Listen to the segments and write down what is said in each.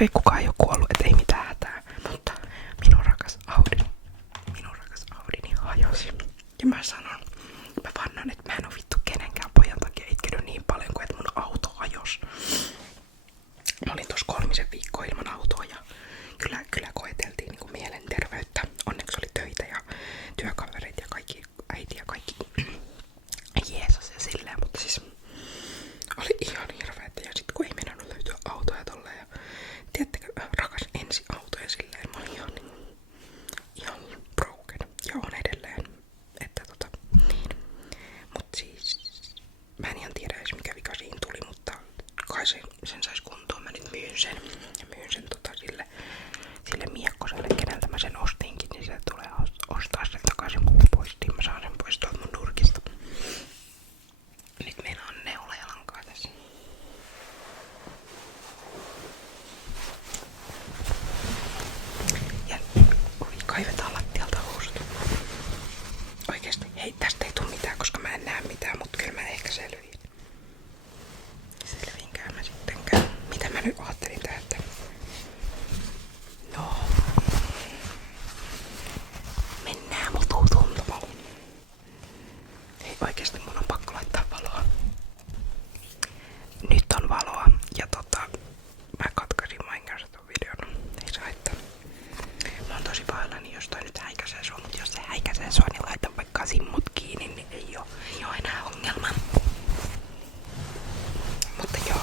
Okei, kukaan ei oo kuollut, et ei mitään hätää. Mutta minun rakas Audini hajosi. Ja mä sanon, mä vannon, että mä en oo vittu kenenkään pojan takia itkenyt niin paljon kuin että mun auto hajosi. Mä olin tuossa 3 viikkoa ilman autoa ja kyllä koeteltiin niinku mielenterveyttä. Onneksi oli töitä ja työkaverit ja kaikki, äiti ja kaikki Jeesus ja silleen, mutta siis oli ihan hirveetä ja sit kun ei meinannut löytyä autoja tolleen ja tiedättekö, rakas ensiauto ja silleen mä olin ihan broken ja on edelleen, että niin. Mut siis mä en ihan tiedä edes mikä vika siinä tuli, mutta kai sen sais kuntoon. Mä nyt myyn sen sille miekkoselle, keneltä mä sen ostinkin, niin se tulee ostaa sen takaisin kun poistiin. Mä saan sen pois tuolta mun nurkista. Nyt meillä on neula ja lankaa tässä. Ja kaivetaan lattialta housut. Oikeesti, hei tästä ei tuu mitään, koska mä en näe mitään, mut kyllä mä ehkä selviin. Selviinkään mä sittenkään. Mitä mä nyt ajattelin täältä? No. Mennään mututuntumalla. Hei oikeesti mun on pakko laittaa valoa. Nyt on valoa ja mä katkasin vain kanssa ton videon. Ei saa haittaa. Mä oon tosi pahoillani jos toi nyt häikäisee sua, mut jos se häikäisee sua, niin laitan vaikka simmut kiinni, niin ei oo enää ongelma. Mutta joo,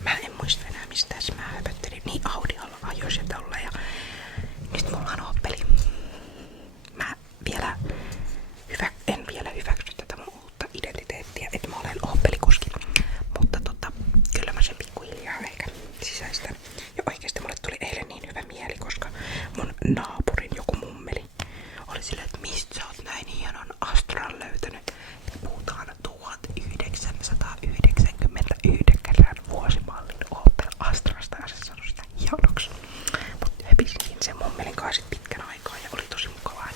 mä en muista enää mistä mä höpöttelin. Niin Audiolla ajoisi tolleen ja nyt mulla on Opeli. Mä en vielä hyväksy tätä mun uutta identiteettiä, että mä olen Opelikuski. Mutta kyllä mä sen pikkuhiljaa ehkä sisäistän. Ja oikeesti mulle tuli eilen niin hyvä mieli, koska mun naapurin joku mummeli oli silleen, että mistä sä oot näin hienon Astran löytänyt. Puhutaan 1999 vuosimallin Opel Astrasta ja se sanoi sitä hienoksi. Mut höpisin sen mummelin kanssa pitkän aikaa ja oli tosi mukavaa,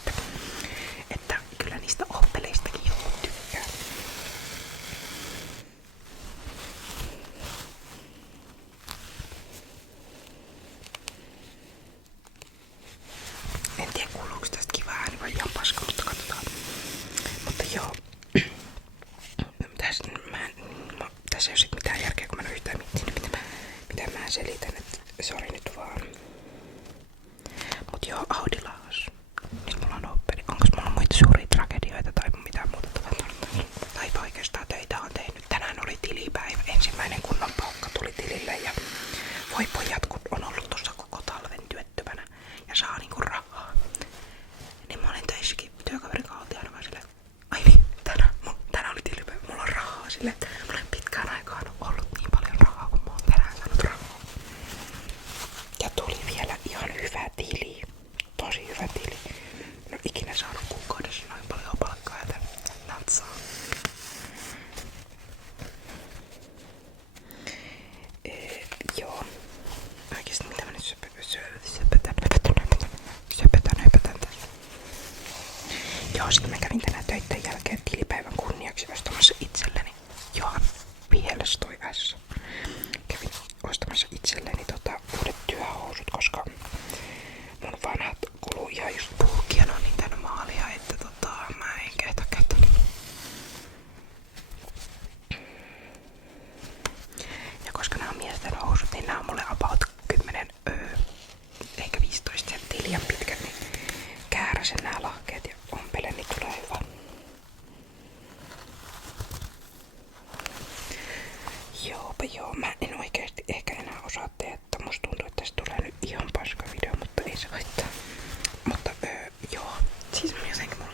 että kyllä niistä Opeleistakin joku tykkää. En tiedä kuuluuko tästä kivaa ääni vai ihan paska, mutta katsotaan. Mutta joo. Tässä ei oo sit mitään järkeä, kun mä en oo yhtään miettinyt, mitä mä selitän, että sori nyt vaan. Mut joo, Audilaas. Nyt mulla on Opeli. Onks mulla muita suuria tragedioita tai mitään muuta tapahtunut? Tai oikeastaan töitä on tehnyt. Tänään oli tilipäivä. Ensimmäinen kunnon palkka tuli tilille ja voi pojat, kun on ollut tossa koko talven työttömänä ja saa niinku rahaa. Niin mä olin töissäkin työkaverin kautta aina vaan silleen, ai niin, tänään oli tilipäivä, mulla on rahaa silleen, että mä olen pitkään aikaan ollut niin paljon rahaa, kun mä oon tänään saanut rahaa. Ja tuli vielä ihan hyvä tili. Tosi hyvä tili. En oo ikinä saanut kuukaudessa noin paljon palkkaa, joten natsaa. Joo. Oikeesti mitä mä nyt söpötän tässä. Joo, sit mä kävin tänään töitten jälkeen tilipäivän kunniaksi ostamassa itselleni. Johan vieläs toi S. Kävin ostamassa itselleni uudet työhousut, koska mun vanhat kuluu ihan just puhki ja ne on niin täynnä maalia, että mä en kehtaa käyttää. Ja koska nää on miesten housut, niin nää on mulle about 10 eikä 15 senttiä liian pitkät, niin kääräsen nää lahkeet ja ompelen, niin tulee hyvä. Joo, mä en oikeesti ehkä enää osaa tehdä. Musta tuntuu, että tästä tulee nyt ihan paska video, mutta ei se haittaa. Mutta joo, siis mulla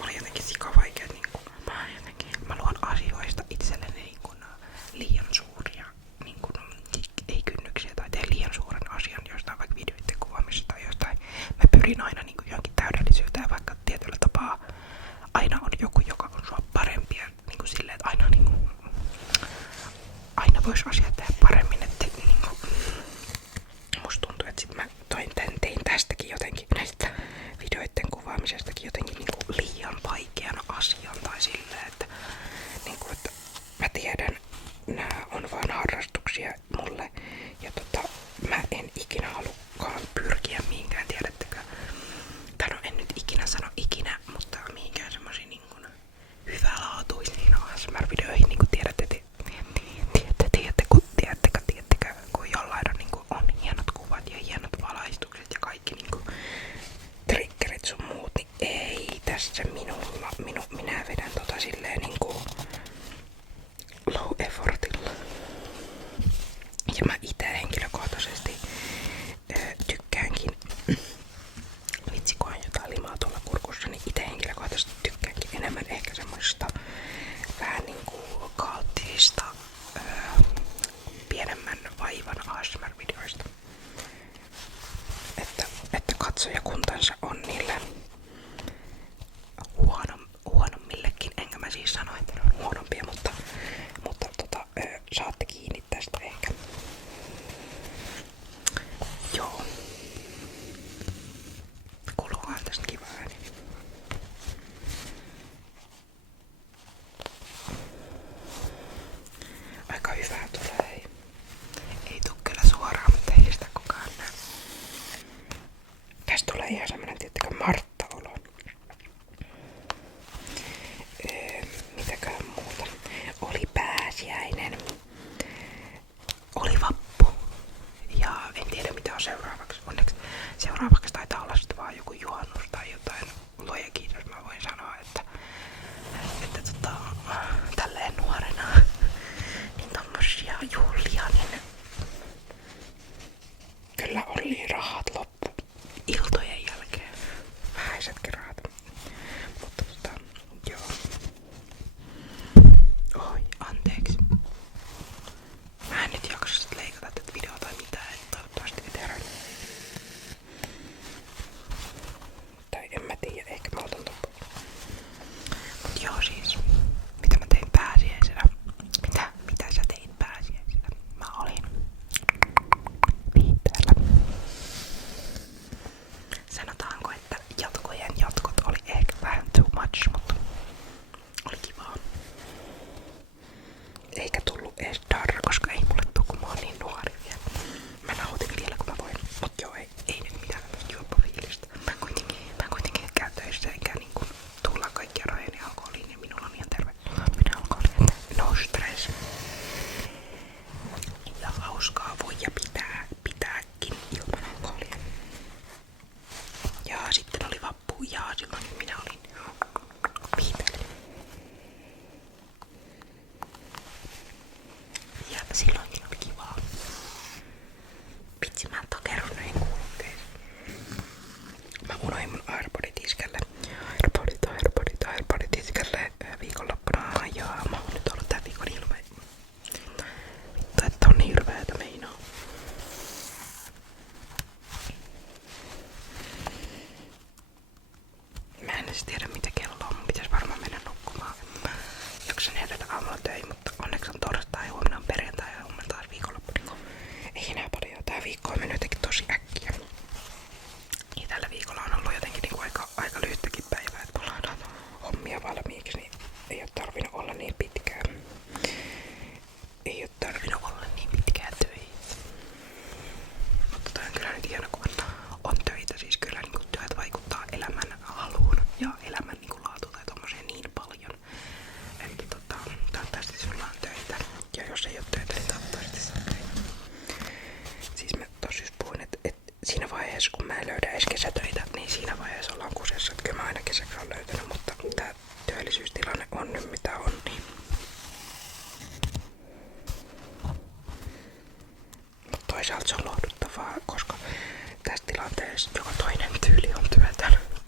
oli jotenkin sikavaikeet niinku, mä luon asioista itselleni niinku liian suuria niinku, ei kynnyksiä tai teen liian suuren asian jostain vaikka videoiden kuvaamisesta tai jostain. Mä pyrin aina niinku johonkin täydellisyyteen, vaikka tietyllä tapaa aina on joku, joka on sua parempi ja niinku silleen, että aina vois asiat tehdä paremmin, että niinku, musta tuntuu, että sit mä tein tästäkin jotenkin näistä videoiden kuvaamisestakin jotenkin niinku liian vaikean asian tai silleen, että niinku, että mä tiedän, nää on vaan harrastuksia mulle ja mä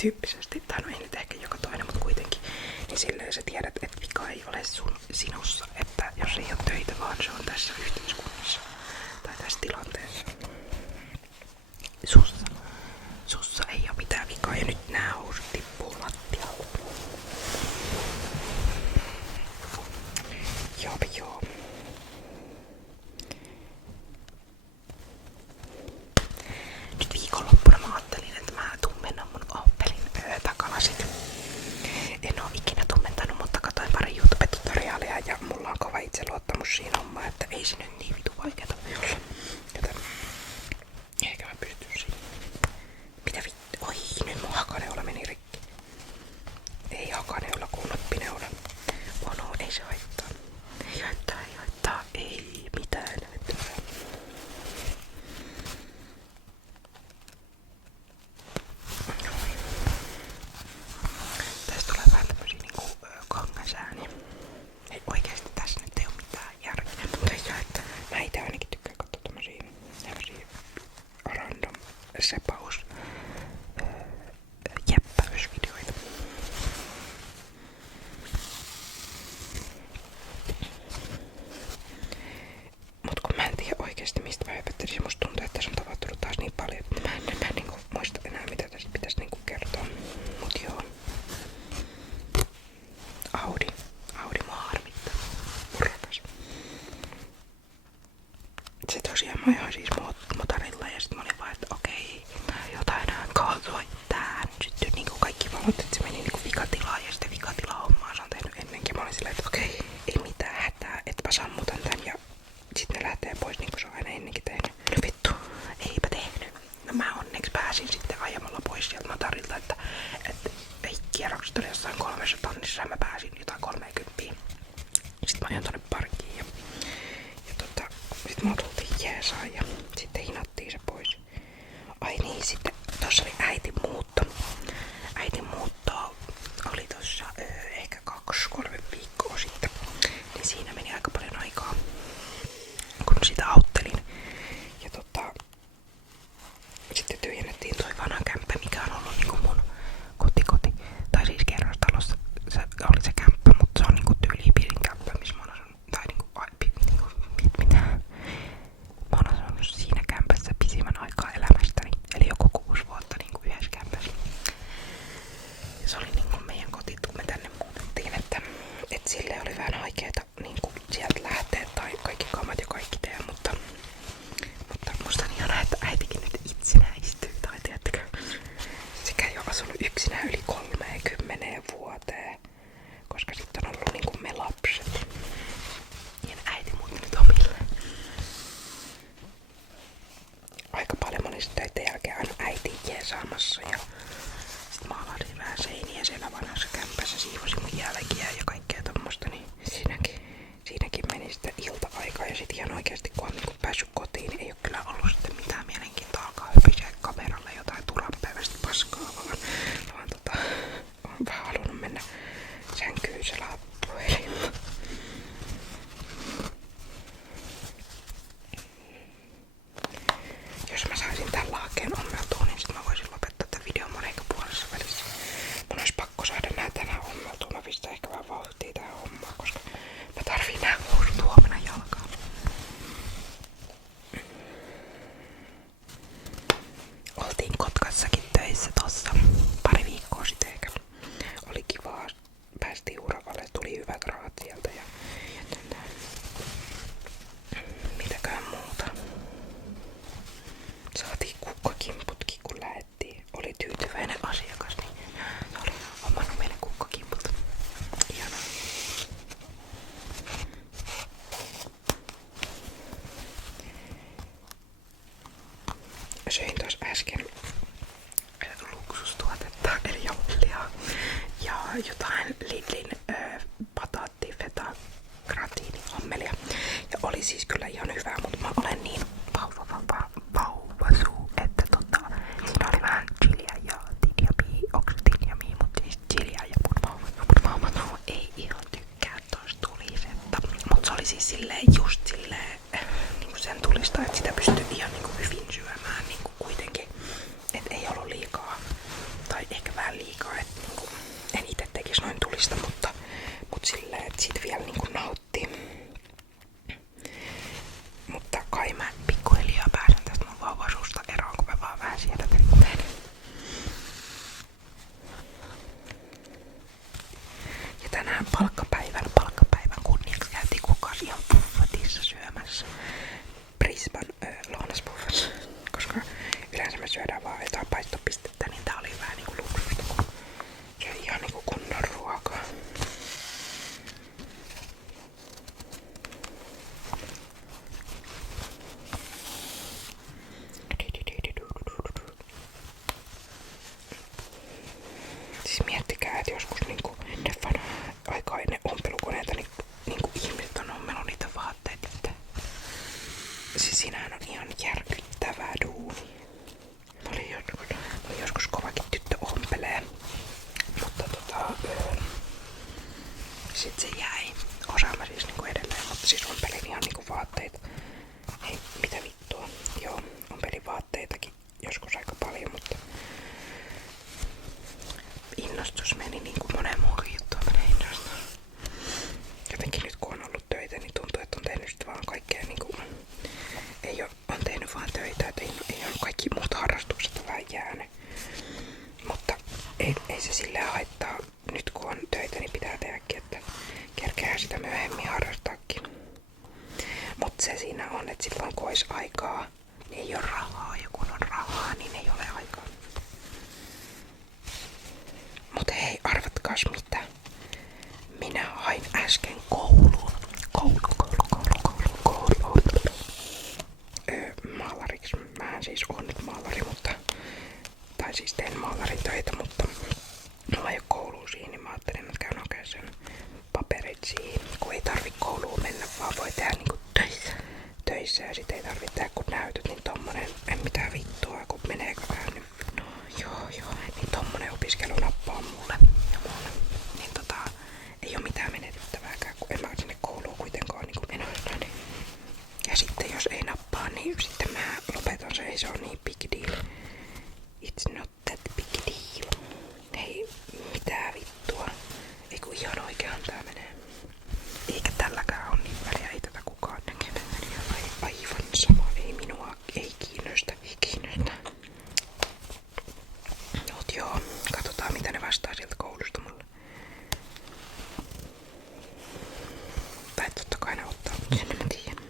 tyyppisesti, tai no ei nyt ehkä joka toinen, mutta kuitenkin, niin silleen sä tiedät, että vika ei ole sinussa, että jos ei ole töitä, vaan se on tässä yhteiskunnassa tai tässä tilanteessa. Sussa ei ole mitään vikaa ja nyt nää housut tippuu lattialle. Joo. Nyt viikonloppuna mä ajattelin, että mä tummennan mun Opelin takalasit. En oo ikinä tummentanut, mutta katsoin pari YouTube-tutoriaalia ja mulla on kova itseluottamus siinä hommaa, että ei se nyt niin vitu vaikeeta voi olla. Joten eikä mä pysty siihen. Mitä vittu? Oi, nyt mun hakaneula meni rikki. Ei hakaneula, kun noppineula. Oh no, ei se haittaa. Ei haittaa. Ei mitään. Tästä tulee vähän tämmösiä niinku kangasääniä. Ei oikeesti tässä nyt ei oo mitään järkeä. Mutta ei haittaa. Mä ite ainakin tykkään katsoa tämmösiä random sepaus jäppäysvideoita. Mut kun mä en tiedä oikeesti mistä mä höpöttelisin, musta tuntuu, että tässä on tapahtunut taas niin paljon, että mä en niinku muista enää mitä tästä pitäis niinku kertoa. Mut joo. Audi mua harmittaa. Mun rakas. Se tosiaan mä ajoin siis motorilla ja sit mä olin vaan, että okei, jotain kaasua tää nyt syttyy niinku kaikki valot, että se meni niinku vikatilaan ja sitten vikatila-hommaa se on tehnyt ennenkin. Mä olin silleen, että okei, ei mitään hätää, että mä sammutan tän ja sit ne lähtee pois niinku se on aina ennenkin tehnyt. No vittu, eipä tehnyt. No mä onneksi pääsin sitten ajamalla pois sieltä motorilta, että ei kierrokset oli jossain 300 tonnissa ja mä pääsin jotain 30. Sitten mä ajan tonne parkkiin ja sit mua tultiin jeesaan ja sitten hinattiin se pois. Ai niin, sitten tossa oli äitin muutto. Äitin muutto oli tossa ehkä 2-3 viikkoa sitten. Niin siinä meni aika paljon aikaa, kun sitä auttelin. Ja sitten tyhjennettiin toi vanha kämppä, mikä on ollut niinku mun koti. Tai siis kerrostalossa se oli se kämppä, mutta se on niinku tyyliin pirin kämppä, missä mä oon asunut. Tai niinku mitä? Mä oon asunut siinä kämpässä pisimmän aikaa elämästäni. Eli joku 6 vuotta niinku yhdessä kämpässä. Ja se oli niinku meidän kotitu, me tänne muutettiin, että sille oli vähän haikeeta niinku sieltä lähteä tai kaikki kamat ja kaikki tee, mutta musta on ihana, että äitikin nyt itsenäistyy, tai tiedättekö, sekä ei oo asunut yksinään yli 30 vuoteen, koska sit on ollut niinku me lapset. Ja äiti muutti nyt omilleen. Aika paljon mä olin sitten töiden jälkeen aina äitiin jeesaamassa ja sit maalasin vähän seiniä siellä vanhassa kämpässä, siivosin mun jälkiä ja kaikkea tommosta, niin siinäkin meni sitten ilta-aikaa ja sit ihan oikeesti kun on niinku päässyt kotiin, niin ei oo kyllä ollut sitten mitään mielenkiintoa alkaa höpisee kameralle jotain turanpäiväistä paskaa, vaan on vähän halunnut mennä sänkyyn selaa puhelimella. Jos mä saisin tän laakeen ommeltua, niin sit mä voisin lopettaa tän videon mun ehkä puolessa välissä. Mun ois pakko saada nää tänään ommeltua. Mä pistän ehkä vähän vauhtia tähän hommaan, koska mä tarviin nää housut huomenna jalkaan. Oltiin Kotkassakin töissä tossa pari viikkoa sitten eikä. Oli kivaa. Päästiin uravalle, tuli hyvät rahat sieltä ja mitäkään muuta. Saatiin kukkakimputkin kun lähettiin. Oli tyytyväinen asiakas, niin se oli hommannut meille kukkakimput. Ihanaa. Söin tuossa äsken luksustuotetta eli jauhelia ja jotain Lidlin pataatti feta gratini ommelia. Ja oli siis kyllä ihan hyvää, mutta mä olen niin vauvasuu, että siinä oli vähän chiliä ja tinjamia, onks tinjamia, mut siis chiliä ja mun vauvasuu ei ihan tykkää tosta tulisetta. Mut se oli siis silleen just silleen niinku sen tulista, että sitä pystyy ihan niinku hyvin syömään niinku kuitenkin. Et ei ollut liikaa tai ehkä vähän tänään palkkapäivän kunniaksi käytiin kukaan ihan buffetissa syömässä. Brisbane lounasbuffetissa. Koska yleensä me syödään vaan jotain paistopistettä, niin tää oli vähän niinku luksusta, kun syö ihan niinku kunnon ruokaa. Siis miettikää, että joskus niinku neffan aikaa ennen ompelukoneita niinku ihmiset on ommellut niitä vaatteita. Siis siinähän on ihan järkyttävää duuni. Mä olin joskus kovakin tyttö ompelee. Mutta sit se jäi. Osaan mä siis niinku edelleen, mutta siis ompelin ihan niinku vaatteita. Ei, mitä vittua. Joo, ompelin vaatteitakin joskus aika paljon, mutta innostus meni niinku moneen muuhun juttuun menee innostus. Jotenkin nyt kun on ollut töitä, niin tuntuu, että on tehnyt sit vaan kaikkea niinku... On tehnyt vaan töitä, että ei ole kaikki muut harrastukset vähän jäänyt. Mutta ei se silleen haittaa. Nyt kun on töitä, niin pitää tehdäkin, että kerkeää sitä myöhemmin harrastaakin. Mutta se siinä on, että silloin kun olisi aikaa, niin ei ole rahaa. Ja kun on rahaa, niin ei ole aikaa. Mutta hei, arvatkaas mitä. Minä hain äsken kouluun. Koulu. Maalariksi. Mähän siis oon nyt maalari, tai siis teen maalarin töitä, mutta mulla ei oo koulua siihen, niin mä ajattelin, että käyn hakea sen paperit siihen, kun ei tarvi kouluun mennä, vaan voi tehdä niinku töissä ja sit ei tarvi tehdä kun näytöt, niin tommonen, en mitään vittua, kun meneekö vähän, niin no joo, niin tommonen opiskelu nappaa mulle ja mulle, niin ei oo mitään menetettävääkään, kun en mä sinne kouluun kuitenkaan niinku menossa, niin. Ja sitten jos ei nappaa, niin sitten mä lopetan se, ei se oo niin big deal. It's not that big deal. Ei mitään vittua. Ei kun ihan oikeaan tää menee. Eikä tälläkään on niin väliä, ei tätä kukaan näkee. Aivan sama, ei minua, ei kiinnosta. Mut joo, katsotaan mitä ne vastaa sieltä koulusta mulle. Tai totta kai ne ottaa, mutta sen mä tiedän.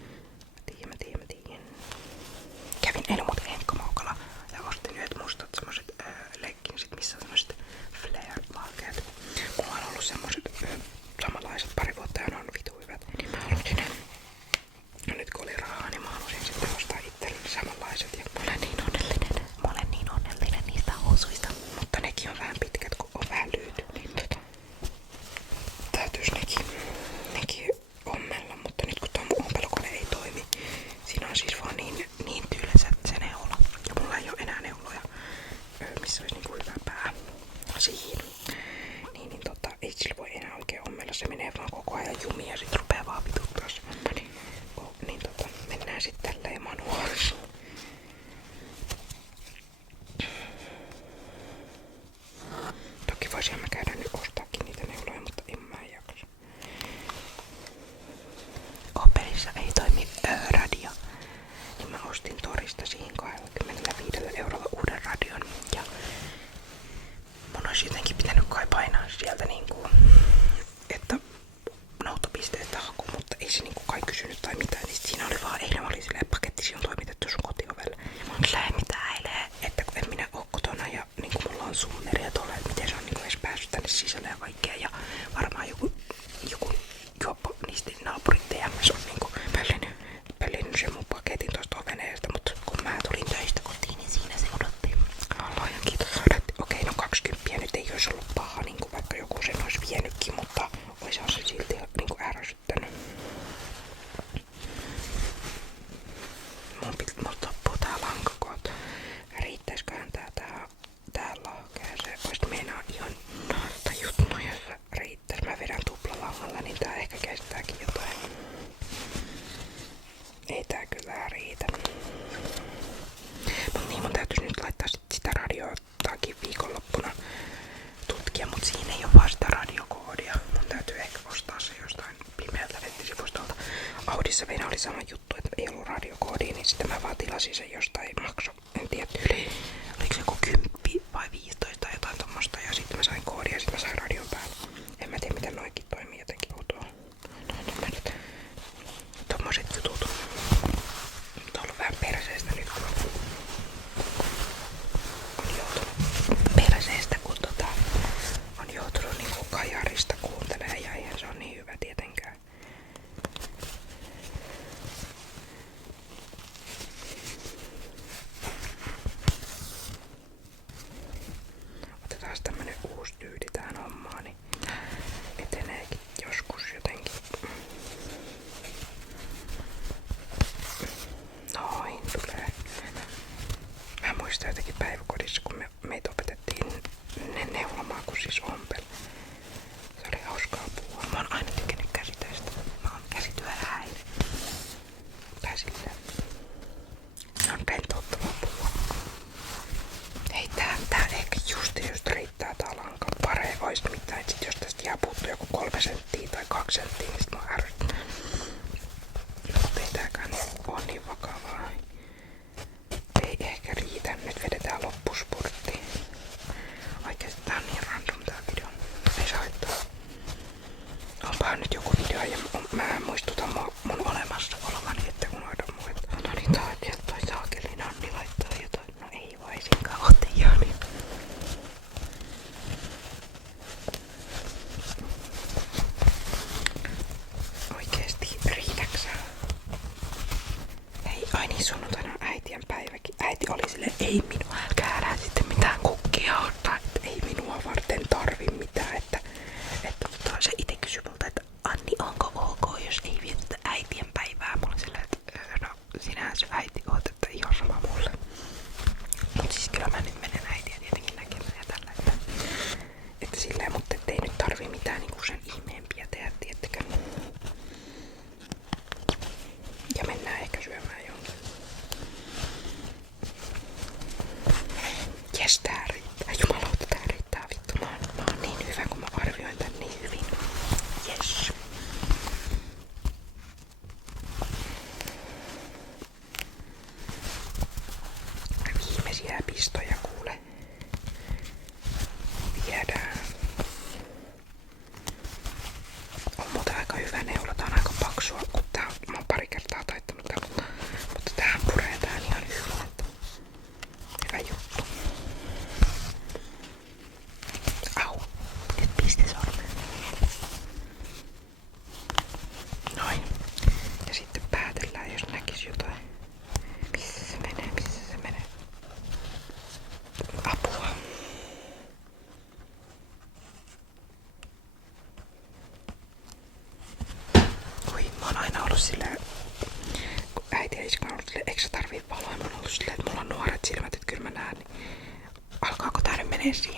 Kävin eilen muuten Henkka-Maukalla ja ostin yhdet mustat semmoset leggingsit, missä on semmoset flare-valkeat. Mulla on ollut semmoset samanlaiset pari vuotta ja ne on vitu hyvät. Niin mä halusin ne. No nyt kun oli rahaa, niin mä halusin sitten ostaa itselleni samanlaiset. Ja mä olen niin onnellinen niistä housuista. Mutta nekin on vähän pitkät, kun on vähän lyyty. Niin täytyis nekin ommella, mutta nyt kun tuo mun ompelukone ei toimi, siinä on siis vaan niin tylsät se neula. Ja mulla ei oo enää neuloja, missä olisi niinku hyvä pää siihen. Niin ei sillä voi enää oikein ommella. Se menee vaan koko ajan jumiin ja sit rupee vaan vituttaa se homma. Niin mennään sit tälleen manuaalissa. Toki voisin mä käydä nyt ostaakin niitä neuloja, mutta en mä jaksa. Opelissa ei toimi radio, niin mä ostin torista siihen 25 € uuden radion. Ja mun olisi jotenkin pitänyt kai painaa sieltä niinku, että noutopisteestä haku, mutta ei se niinku kai kysynyt tai mitään. Niin siinä oli vaan, eilen oli silleen pakettisi on toimitettu sun kotiovelle. Ja mä oon silleen, mitä eilen, että kun en minä oo kotona ja niinku mulla on summeria tuolla, että miten se on niinku edes päässyt tänne sisälle ja kaikkea. Ja varmaan joku juoppo niistä naapurit TMS on niinku pöllinyt sen mun paketin tosta oven edestä, mutta kun mä tulin töistä kotiin, niin siinä se odotti. Laajan kiitos. Okei, no 20 nyt ei olisi ollut paha, niinku vaikka joku sen olisi vienytkin, mutta oishan se silti niinku ärsyttänyt. Mun loppuu tää lankakoot. Riittäisköhän tää lahkeeseen? Oisit meinaa ihan juttu, jos riittäis. Mä vedän tuplalangalla, niin tää ehkä kestääkin jotain. Ei tää kyllä riitä. Mut niin mun täytyis nyt laittaa sitä radiotakin viikonloppuna tutkia, mut siinä ei oo vaan sitä radiokoodia. Mun täytyy ehkä ostaa se jostain pimeältä nettisivustolta. Audissa vielä oli sama juttu, että ei ollut radiokoodia, niin sitten mä vaan tilasin sen jostain makso. En tiedä yli. Oliko se joku 10 vai 15 tai jotain tommosta ja sitten mä sain koodia ja sitten mä sain radion päälle. En mä tiedä miten noikin 3 senttiä tai 2 senttiä, niin sit mua ärsyttää. Mutta ei tääkään oo niin vakavaa. Ei ehkä riitä. Nyt vedetään loppuspurtti. Oikeesti tää on niin random tää video. Ei saa haittaa. Onpahan nyt joku video ja mä muistutan mun olemassaolevani, että kun oidan mua, että no niin toi saakeli Nanni laittaa jotain. No ei vaisinkaan ootte Jani. Oikeesti riitäksä? Hei, ai niin sunnuntaina on äitien päiväkin. Äiti oli silleen, ei minua, älkää älä sitten mitään kukkia ottaa, että ei minua varten tarvi mitään, että se ite kysyi multa, että Anni, onko ok, jos ei vietetä äitien päivää? Mulla silleen, että no sinänsä äiti oot, että ihan sama mulle. Mut siis kyllä mä nyt menen äitiä tietenkin näkemään ja tällä, että silleen, mutta ettei nyt tarvi mitään niinku sen ihmeempiä tehdä, tiettekö? Ja mennään ehkä syömään jonkin. Jes, tää riittää. Jumalauta, tää riittää vittu. Mä oon niin hyvä, kun mä arvioin tän niin hyvin. Jes. Viimeisiä pistoja kuule. Viedään. On muuten aika hyvä neula. Tää on aika paksua, kun mä oon pari kertaa taittanut tää, mutta tähän puretaan ihan hyvin. Hyvä juttu. Au, nyt pisti sormen. Noin. Ja sitten päätellään, jos näkis jotain. Missä se menee? Apua. Ui, mä oon aina ollut silleen, kun äiti ja iska on ollut silleen, eikö sä tarvii valoa? Mä oon ollut silleen, että mulla on nuoret silmät, että kyllä mä näen, niin alkaako tää nyt menee siihen?